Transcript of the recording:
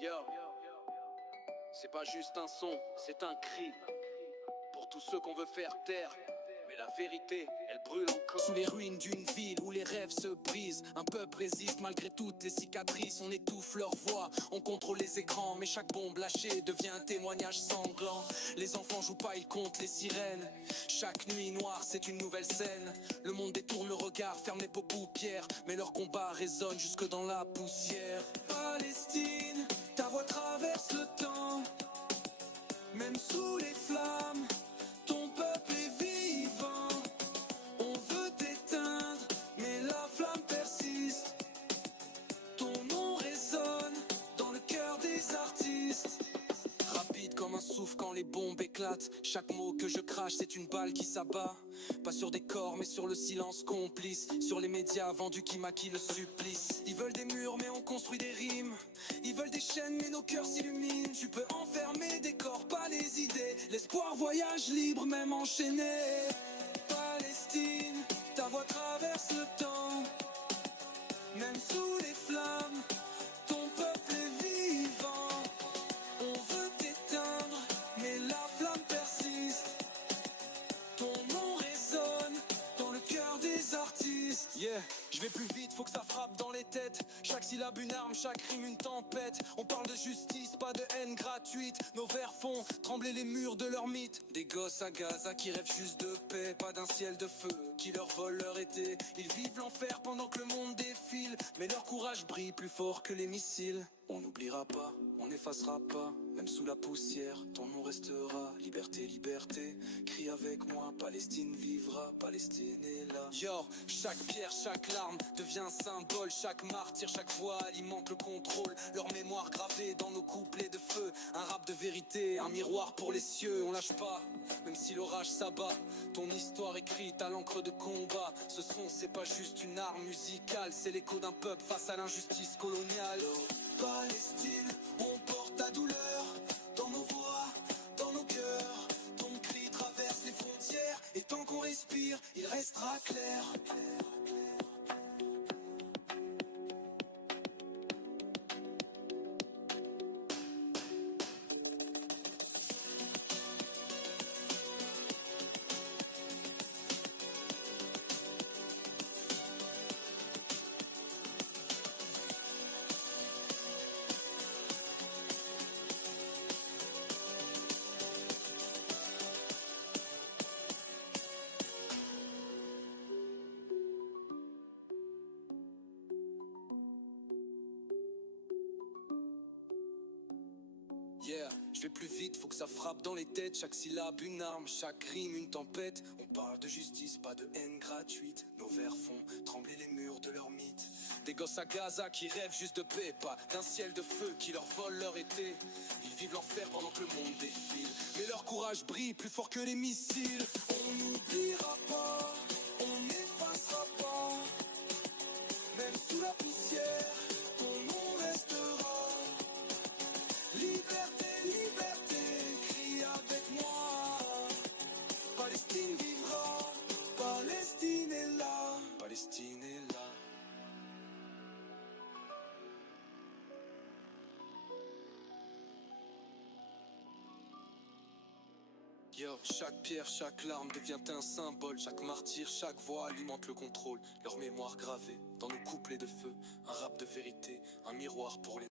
Yo, c'est pas juste un son, c'est un cri pour tous ceux qu'on veut faire taire. Mais la vérité, elle brûle encore. Sous les ruines d'une ville où les rêves se brisent, un peuple résiste malgré toutes les cicatrices. On étouffe leur voix, on contrôle les écrans, mais chaque bombe lâchée devient un témoignage sanglant. Les enfants jouent pas, ils comptent les sirènes. Chaque nuit noire, c'est une nouvelle scène. Le monde détourne le regard, ferme les paupières, mais leur combat résonne jusque dans la poussière. Palestine, ta voix traverse le temps, même sous les flammes. Ton peuple est vivant. On veut t'éteindre, mais la flamme persiste. Ton nom résonne dans le cœur des artistes. Rapide comme un souffle quand les bombes éclatent. Chaque mot que je crache, c'est une balle qui s'abat. Pas sur des corps, mais sur le silence complice. Sur les médias vendus qui maquillent le supplice. Ils veulent des murs, mais on construit des rimes. Ils veulent des chaînes, mais nos cœurs s'illuminent. Tu peux enfermer des corps, pas les idées. L'espoir voyage libre, même enchaîné. Palestine, ta voix traverse le temps, même sous les flammes. Ton peuple est vivant. On veut t'éteindre, mais la flamme persiste. Ton nom résonne dans le cœur des artistes. Yeah, je vais plus vite, faut que ça frappe dans les têtes. Chaque syllabe une arme, chaque rime une tempête. On parle de justice, pas de haine gratuite. Nos vers font trembler les murs de leur mythe. Des gosses à Gaza qui rêvent juste de paix, pas d'un ciel de feu qui leur vole leur été. Ils vivent l'enfer pendant que le monde défile, mais leur courage brille plus fort que les missiles. On n'oubliera pas, on n'effacera pas, même sous la poussière, ton nom restera. Liberté, liberté, crie avec moi, Palestine vivra, Palestine est là. Yo, chaque pierre, chaque larme devient un symbole. Chaque martyr, chaque voix alimente le contrôle. Leur mémoire gravée dans nos couplets de feu. Un rap de vérité, un miroir pour les cieux. On lâche pas, même si l'orage s'abat. Ton histoire écrite à l'encre de combat. Ce son, c'est pas juste une arme musicale, c'est l'écho d'un peuple face à l'injustice coloniale. Palestine, on porte ta douleur dans nos voix, dans nos cœurs. Ton cri traverse les frontières, et tant qu'on respire, il restera clair. Yeah, je vais plus vite, faut que ça frappe dans les têtes. Chaque syllabe une arme, chaque rime une tempête. On parle de justice, pas de haine gratuite. Nos vers font trembler les murs de leur mythe. Des gosses à Gaza qui rêvent juste de paix, pas d'un ciel de feu qui leur vole leur été. Ils vivent l'enfer pendant que le monde défile, mais leur courage brille plus fort que les missiles. On n'oubliera pas, on n'effacera pas, même sous la poussière, ton nom restera. Liberté, liberté, crie avec moi. Palestine vivra, Palestine est là. Palestine est là. Yo, chaque pierre, chaque larme devient un symbole. Chaque martyr, chaque voix alimente le contrôle. Leur mémoire gravée dans nos couplets de feu. Un rap de vérité, un miroir pour les